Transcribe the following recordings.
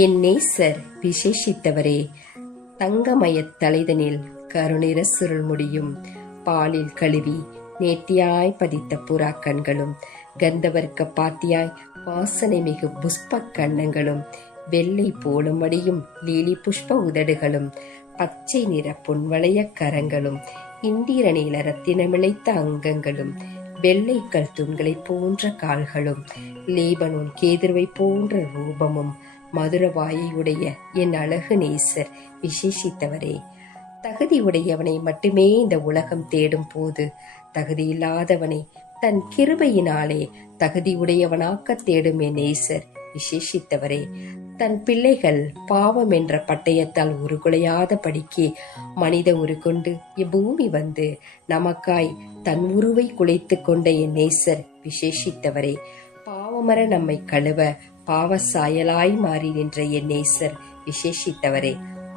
என் நேசர் விசேஷித்தவரே, தங்கமயத் தலைதனில் கருநிற சுருள் முடியும், பாலில் கழுவி நேர்த்தியாய் பதித்த புறா கண்களும், கந்தவர்க்க பாத்தியாய் வாசனை மிகு புஷ்ப கண்ணங்களும், வெள்ளை போலும் மடியும் லீலி புஷ்ப உதடுகளும், பச்சை நிற பொன்வளைய கரங்களும், இந்திர நீல ரத்தினமிழைத்த அங்கங்களும், வெள்ளைக்கல் தூண்களை போன்ற கால்களும், லீபனோன் கேதுருவை போன்ற ரூபமும், மதுரவாயுடைய என் அழகு நேசர் விசேஷித்தவரே, தகுதி உடையவனை மட்டுமே இந்த உலகம் தேடும் போது, தகுதியில்லாதவனை தன் கிருபையினாலே தகுதியுடையவனாக்க தேடும் என் நேசர் விசேஷித்தவரே, தன் பிள்ளைகள் பாவம் என்ற பட்டயத்தால் உருகுலையாத படிக்கு மனித உருகொண்டு இப்பூமி வந்து நமக்காய் தன் உருவை குலைத்து கொண்ட என் நேசர் விசேஷித்தவரே, பாவமர நம்மை கழுவ பாவ சாயலாய் மாறி நின்ற என் நேசர் விசேஷித்தவரே,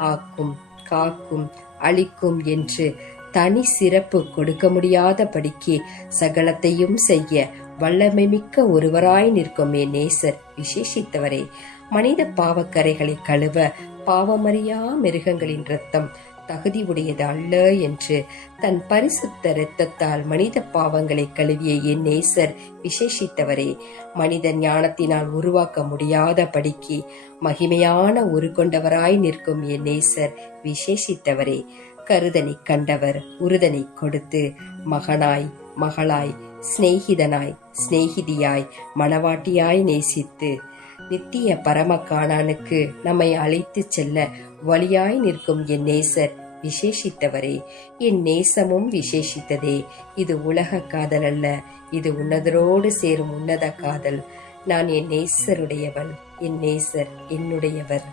ஆக்கும் காக்கும் அழிக்கும் என்று தனி சிறப்பு கொடுக்க முடியாத படிக்கு சகலத்தையும் செய்ய வல்லமை மிக்க ஒருவராய் நிற்கும் என் நேசர் விசேஷித்தவரே, மனித பாவக்கரைகளை கழுவ பாவமறியா மிருகங்களின் இரத்தம் தகுதி உடையது அல்ல என்று தன் பரிசுத்த இரத்தத்தால் மனித பாவங்களை கழுவிய என் நேசர் விசேஷித்தவரே, மனித ஞானத்தினால் உருவாக்க முடியாத படிக்கு மகிமையான ஒரு கொண்டவராய் நிற்கும் என் நேசர் விசேஷித்தவரே, கருதனை கண்டவர் உறுதனை கொடுத்து மகனாய் மகளாய் சிநேகிதனாய் சிநேகிதியாய் மணவாட்டியாய் நேசித்து நித்திய பரம காணானுக்கு நம்மை அழைத்து செல்ல வழியாய் நிற்கும் என் நேசர் விசேஷித்தவரே, என் நேசமும் விசேஷித்ததே. இது உலக காதல் அல்ல, இது உன்னதரோடு சேரும் உன்னத காதல். நான் என் நேசருடையவன், என் நேசர் என்னுடையவர்.